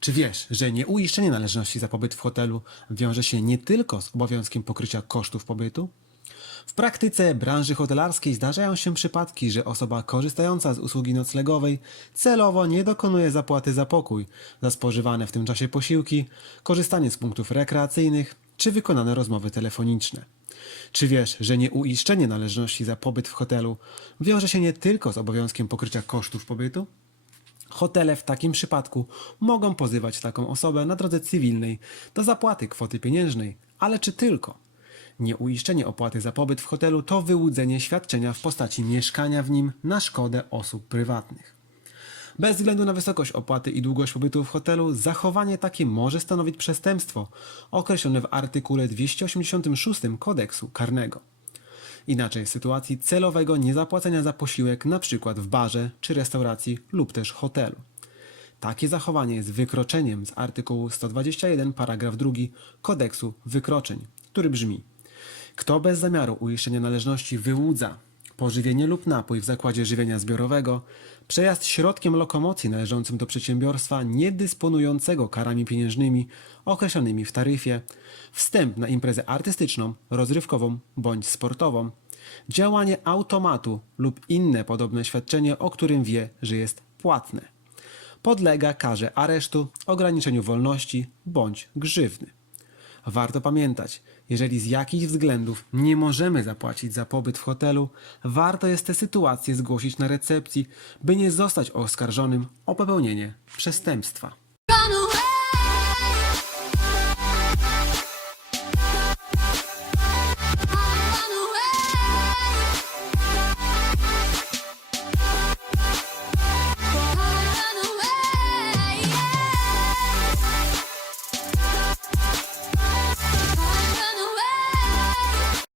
Czy wiesz, że nieuiszczenie należności za pobyt w hotelu wiąże się nie tylko z obowiązkiem pokrycia kosztów pobytu? W praktyce branży hotelarskiej zdarzają się przypadki, że osoba korzystająca z usługi noclegowej celowo nie dokonuje zapłaty za pokój, za spożywane w tym czasie posiłki, korzystanie z punktów rekreacyjnych czy wykonane rozmowy telefoniczne. Czy wiesz, że nieuiszczenie należności za pobyt w hotelu wiąże się nie tylko z obowiązkiem pokrycia kosztów pobytu? Hotele w takim przypadku mogą pozywać taką osobę na drodze cywilnej do zapłaty kwoty pieniężnej, ale czy tylko? Nieuiszczenie opłaty za pobyt w hotelu to wyłudzenie świadczenia w postaci mieszkania w nim na szkodę osób prywatnych. Bez względu na wysokość opłaty i długość pobytu w hotelu, zachowanie takie może stanowić przestępstwo określone w artykule 286 kodeksu karnego. Inaczej w sytuacji celowego niezapłacenia za posiłek np. w barze czy restauracji lub też hotelu. Takie zachowanie jest wykroczeniem z artykułu 121 paragraf 2 kodeksu wykroczeń, który brzmi Kto bez zamiaru uiszczenia należności wyłudza pożywienie lub napój w zakładzie żywienia zbiorowego, przejazd środkiem lokomocji należącym do przedsiębiorstwa niedysponującego karami pieniężnymi określonymi w taryfie, wstęp na imprezę artystyczną, rozrywkową bądź sportową, działanie automatu lub inne podobne świadczenie, o którym wie, że jest płatne. Podlega karze aresztu, ograniczeniu wolności bądź grzywny. Warto pamiętać, jeżeli z jakichś względów nie możemy zapłacić za pobyt w hotelu, warto jest tę sytuację zgłosić na recepcji, by nie zostać oskarżonym o popełnienie przestępstwa.